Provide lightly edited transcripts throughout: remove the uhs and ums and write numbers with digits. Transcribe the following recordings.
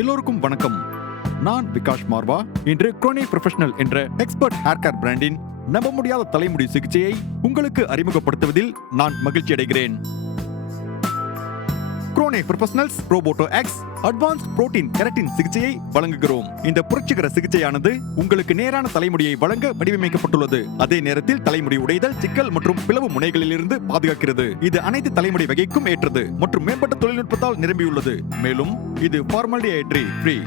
எல்லோருக்கும் வணக்கம். நான் விகாஷ் மார்வா. இன்று குரோனே ப்ரொஃபஷனல் என்ற எக்ஸ்பர்ட் ஹேர் கேர் பிராண்டின் நம்ப முடியாத தலைமுடி சிகிச்சையை உங்களுக்கு அறிமுகப்படுத்துவதில் நான் மகிழ்ச்சி அடைகிறேன். குரோனே ப்ரொஃபஷனல்ஸ் ரோபோட்டோ எக்ஸ் அட்வான்ஸ்ட் புரோட்டீன் கெரட்டின் சிகிச்சையை வழங்குகிறோம். இந்த புரட்சிகர சிகிச்சையானது உங்களுக்கு நேரான தலைமுடியை வழங்க வடிவமைக்கப்பட்டுள்ளது. அதே நேரத்தில் தலைமுடி உடைதல், சிக்கல் மற்றும் பிளவு முனைகளிலிருந்து பாதுகாக்கிறது. இது அனைத்து தலைமுடி வகைக்கும் ஏற்றது மற்றும் மேம்பட்ட தொழில்நுட்பத்தால் நிரம்பியுள்ளது. மேலும் இது ஃபார்மால்டிஹைட் ஃப்ரீ.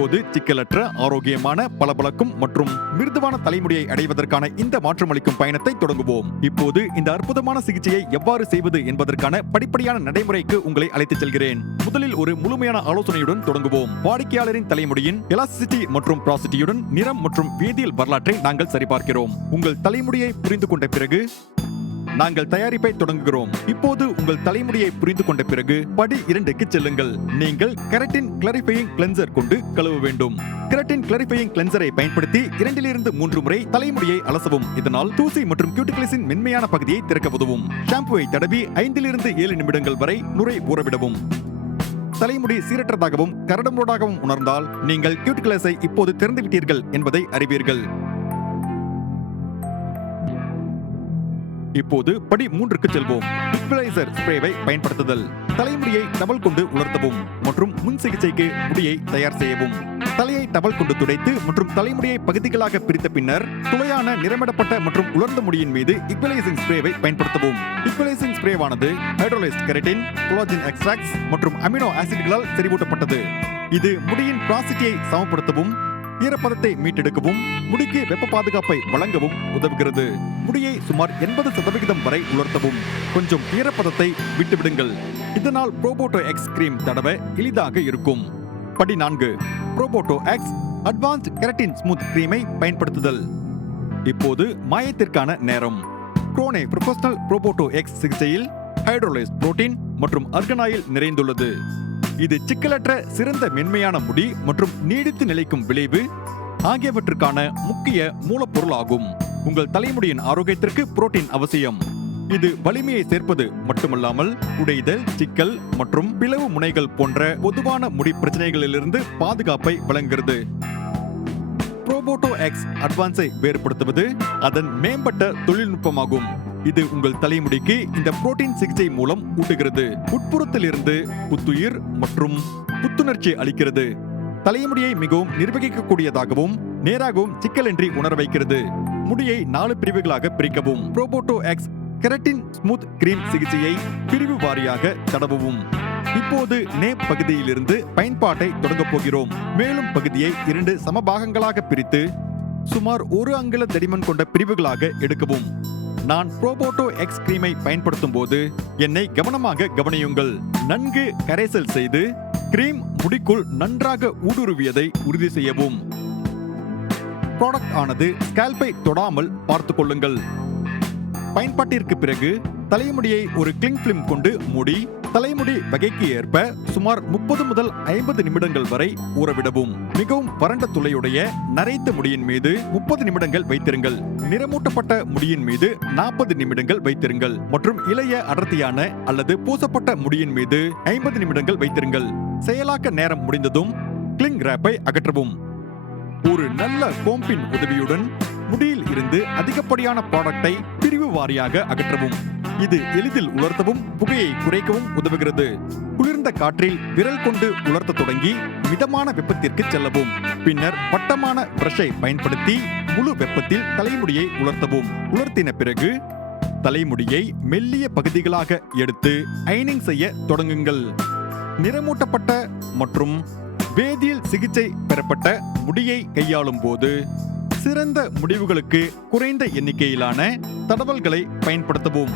இப்போது சிக்கலற்ற, ஆரோக்கியமான, பளபளக்கும் மற்றும் மிருதுவான தலைமுடியை அடைவதற்கான இந்த மாற்றமளிக்கும் பயணத்தை தொடங்குவோம். இப்போது இந்த அற்புதமான சிகிச்சையை எவ்வாறு செய்வது என்பதற்கான படிப்படியான நடைமுறைக்கு உங்களை அழைத்துச் செல்கிறேன். முதலில் ஒரு முழுமையான ஆலோசனையுடன் தொடங்குவோம். வாடிக்கையாளரின் தலைமுடியின் எலாஸ்டிசிட்டி மற்றும் ப்ராசிட்டியுடன் நிறம் மற்றும் வேதியியல் வரலாற்றை நாங்கள் சரிபார்க்கிறோம். உங்கள் தலைமுடியை புரிந்து கொண்ட பிறகு நாங்கள் தயாரிப்பை தொடங்குகிறோம். இப்போது உங்கள் தலைமுடியை புரிந்து கொண்ட பிறகு படி 2க்கு செல்லுங்கள். நீங்கள் கெரட்டின் கிளாரிஃபையிங் கிளென்சர் கொண்டு கழுவ வேண்டும். கெரட்டின் கிளாரிஃபையிங் கிளென்சரை பயன்படுத்தி 2 to 3 முறை தலைமுடியை அலசவும். இதனால் தூசி மற்றும் கியூட்டிகிள்ஸின் மென்மையான பகுதியை திறக்க உதவும். ஷாம்புவை தடவி 5 to 7 நிமிடங்கள் வரை நுரை ஊறவிடவும். தலைமுடி சீரற்றதாகவும் கரடுமுரடாகவும் உணர்ந்தால் நீங்கள் கியூட்டிகிள்ஸை இப்போது திறந்து விட்டீர்கள் என்பதை அறிவீர்கள். இப்போது படி 3க்கு செல்வோம். ஈக்குவலைசர் ஸ்ப்ரேவை பயன்படுத்துதல். தலைமுடியை டவல் கொண்டு உலர்த்தவும் மற்றும் முன் சிகிச்சைக்கு முடியை தயார் செய்யவும். தலையை டவல் கொண்டு துடைத்து மற்றும் தலைமுடியை பகுதிகளாக பிரித்த பின்னர் துளையான, நிறமிடப்பட்ட மற்றும் உலர்ந்த முடியின் மீது ஈக்குவலைசிங் ஸ்ப்ரேவை பயன்படுத்தவும். ஈக்குவலைசிங் ஸ்ப்ரேவானது ஹைட்ரோலைஸ்ட் கெரட்டின், கொலாஜன் எக்ஸ்ட்ராக்ட்ஸ் மற்றும் அமினோ ஆசிட்களால் செறிவூட்டப்பட்டது. இது முடியின் ப்ராசிட்டியை சமப்படுத்தவும், ஈரப்பதத்தை மீட்டெடுக்கவும், முடிக்கு வெப்ப பாதுகாப்பை வழங்கவும் உதவுகிறது. முடியை சுமார் 80% வரை உலர்த்தவும். கொஞ்சம் ஈரப்பதத்தை விட்டுவிடுங்கள். இதனால் ரோபோட்டோ எக்ஸ் கிரீம் தடவ எளிதாக இருக்கும். படி 4. ரோபோட்டோ எக்ஸ் அட்வான்ஸ்ட் கெரட்டின் ஸ்மூத் கிரீமை பயன்படுத்துதல். இப்போது மாயத்திற்கான நேரம். குரோனே ப்ரொஃபஷனல் ரோபோட்டோ எக்ஸ் சிகிச்சையில் ஹைட்ரோலைஸ்ட் புரோட்டீன் மற்றும் அர்கனாயில் நிறைந்துள்ளது. இது சிக்கலற்ற, சிறந்த மென்மையான முடி மற்றும் நீடித்து நிலைக்கும் விளைவு ஆகியவற்றுக்கான முக்கிய மூலப்பொருள் ஆகும். உங்கள் தலைமுடியின் ஆரோக்கியத்திற்கு புரோட்டீன் அவசியம். இது வலிமையை சேர்ப்பது மட்டுமல்லாமல் உடைதல், சிக்கல் மற்றும் பிளவு முனைகள் போன்ற பொதுவான முடி பிரச்சனைகளிலிருந்து பாதுகாப்பை வழங்குகிறது. ரோபோட்டோ எக்ஸ் அட்வான்ஸை வேறுபடுத்துவது அதன் மேம்பட்ட தொழில்நுட்பமாகும். இது உங்கள் தலைமுடிக்கு இந்த புரோட்டீன் சிகிச்சை மூலம் ஊட்டுகிறது. உட்புறத்திலிருந்து புத்துயிர் மற்றும் புத்துணர்ச்சி அளிக்கிறது. தலைமுடியை மிகவும் நிர்வகிக்கக்கூடியதாகவும் நேராகவும் சிக்கலின்றி உணர வைக்கிறது. முடியை 4 பிரிவுகளாக பிரிக்கவும். Roboto X keratin smooth cream சிகிச்சையை பிரிவு வாரியாக தடவவும். இப்போது நேப் பகுதியிலிருந்து பயன்பாட்டை தொடங்கப் போகிறோம். மேலும் பகுதியை 2 சமபாகங்களாக பிரித்து சுமார் 1 அங்குல தடிமன் கொண்ட பிரிவுகளாக எடுக்கவும். நான் ரோபோட்டோ எக்ஸ் கிரீமை பயன்படுத்தும் போது என்னை கவனமாக கவனியுங்கள். நன்கு கரைசல் செய்து கிரீம் முடிக்குள் நன்றாக ஊடுருவியதை உறுதி செய்யவும். ப்ராடக்ட் ஆனது ஸ்கேல்பை தொடாமல் பார்த்துக் கொள்ளுங்கள். பயன்பாட்டிற்கு பிறகு தலைமுடியை ஒரு கிளிங் பிலிம் கொண்டு மூடி தலைமுடி வகைக்கு ஏற்ப சுமார் 30 முதல் 50 நிமிடங்கள் வரை ஊறவிடவும். மிகவும் வறண்ட துளையுடைய நரைத்த முடியின் மீது 30 நிமிடங்கள் வைத்திருங்கள். நிறமூட்டப்பட்ட முடியின் மீது 40 நிமிடங்கள் வைத்திருங்கள் மற்றும் இளைய அடர்த்தியான அல்லது பூசப்பட்ட முடியின் மீது 50 நிமிடங்கள் வைத்திருங்கள். செயலாக்க நேரம் முடிந்ததும் கிளிங் ரேப்பை அகற்றவும். ஒரு நல்ல கோம்பின் உதவியுடன் முடியில் இருந்து அதிகப்படியான ப்ராடக்டை பிரிவு வாரியாக அகற்றவும். இது எளிதில் உலர்த்தவும் புகையை குறைக்கவும் உதவுகிறது. குளிர்ந்த காற்றில் விரல் கொண்டு உலர்த்த தொடங்கி மிதமான வெப்பத்திற்கு செல்லவும். பின்னர் வட்டமான பிரஷை பயன்படுத்தி முழு வெப்பத்தில் தலைமுடியை உலர்த்தவும். உலர்த்தின பிறகு தலைமுடியை மெல்லிய பகுதிகளாக எடுத்து அயனிங் செய்ய தொடங்குங்கள். நிறமூட்டப்பட்ட மற்றும் வேதியியல் சிகிச்சை பெறப்பட்ட முடியை கையாளும் போது சிறந்த முடிவுகளுக்கு குறைந்த எண்ணிக்கையிலான தடவல்களை பயன்படுத்தவும்.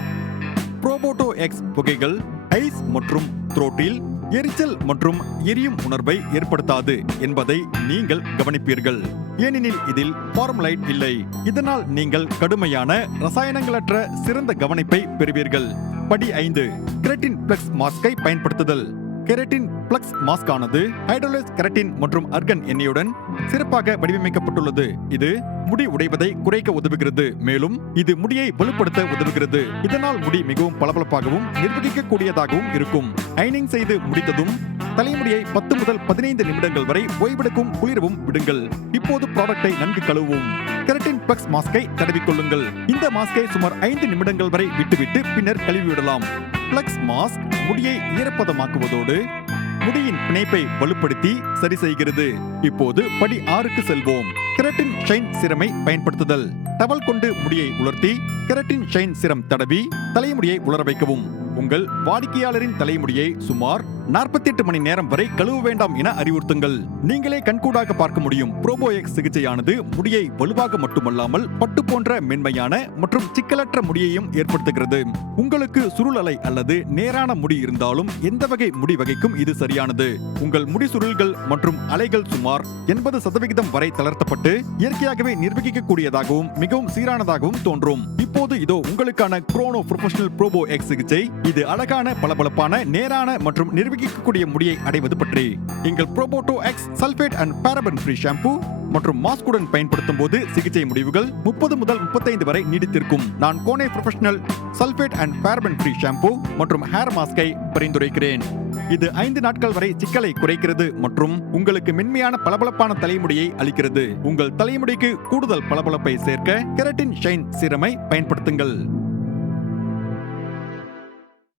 ரோபோட்டோ எக்ஸ் புகைகள் ஐஸ் மற்றும் த்ரோட்டில் எரிச்சல் மற்றும் எரியும் உணர்வை ஏற்படுத்தாது என்பதை நீங்கள் கவனிப்பீர்கள். ஏனெனில் இதில் ஃபார்மலைட் இல்லை. இதனால் நீங்கள் கடுமையான ரசாயனங்களற்ற சிறந்த கவனிப்பை பெறுவீர்கள். படி 5. கெரட்டின் பிளக்ஸ் மாஸ்கை பயன்படுத்துதல். கெரட்டின் பிளக்ஸ் மாஸ்க் ஆனது ஹைட்ரோலேஸ் கெரட்டின் மற்றும் அர்கன் எண்ணெயுடன் சிறப்பாக வடிவமைக்கப்பட்டுள்ளது. இது முடி உடைவதை குறைக்க உதவுகிறது. மேலும் இது முடியை வலுப்படுத்த உதவுகிறது. இதனால் முடி மிகவும் பளபளப்பாகவும் நிர்வகிக்கக்கூடியதாகவும் இருக்கும். அயனிங் செய்து முடித்ததும் தலைமுடியை 10 முதல் 15 நிமிடங்கள் வரை ஓய்வெடுக்கும் குளிரவும் விடுங்கள். இப்போது ப்ராடக்டை நன்கு கழுவும். கெரட்டின் பிளக்ஸ் மாஸ்கை தடவிக்கொள்ளுங்கள். இந்த மாஸ்கை சுமார் 5 நிமிடங்கள் வரை விட்டுவிட்டு பின்னர் கழுவிவிடலாம். பிளக்ஸ் மாஸ்க் முடியை ஈரப்பதமாக்குவதோடு முடியின் பிணைப்பை வலுப்படுத்தி சரி செய்கிறது. இப்போது படி 6க்கு செல்வோம். கெரட்டின் ஷைன் சிரமை பயன்படுத்துதல். டவல் கொண்டு முடியை உலர்த்தி கெரட்டின் ஷைன் சிரம் தடவி தலைமுடியை உலர வைக்கவும். உங்கள் வாடிக்கையாளரின் தலைமுடியை சுமார் 48 மணி நேரம் வரை கழுவ வேண்டாம் என அறிவுறுத்துங்கள். நீங்களே கண்கூடாக பார்க்க முடியும். ப்ரோபோ எக்ஸ் சிகிச்சையானது முடியை வலுவாக மட்டுமல்லாமல் பட்டு போன்ற மென்மையான மற்றும் சிக்கலற்ற முடியையும் ஏற்படுத்துகிறது. உங்களுக்கு சுருளலை அல்லது நேரான முடி இருந்தாலும் எந்த வகை முடி வகைக்கும் இது சரியானது. உங்கள் முடி சுருள்கள் மற்றும் அலைகள் சுமார் 80% வரை தளர்த்தப்பட்டு இயற்கையாகவே நிர்வகிக்கக்கூடியதாகவும் மிகவும் சீரானதாகவும் தோன்றும். இப்போது இதோ உங்களுக்கான குரோனோ ப்ரொஃபஷனல் ப்ரோபோ எக்ஸ் சிகிச்சை. இது அழகான பளபளப்பான நேரான மற்றும் நிர்வகிக்கக்கூடிய முடியை அடைவது பற்றி. எங்கள் ப்ரோபோட்டோ X sulphate and paraben free shampoo மற்றும் மாஸ்குடன் பயன்படுத்தும் போது சிகிச்சை முடிவுகள் 30 முதல் 35 வரை நீடித்திருக்கும். நான் கோனே professional sulphate and paraben free shampoo மற்றும் ஹேர் மாஸ்கை பரிந்துரைக்கிறேன். இது 5 நாட்கள் வரை சிக்கலை குறைக்கிறது மற்றும் உங்களுக்கு மென்மையான பளபளப்பான தலைமுடியை அளிக்கிறது. உங்கள் தலைமுடிக்கு கூடுதல் பளபளப்பை சேர்க்க கெரட்டின் ஷைன் சிரமை பயன்படுத்துங்கள்.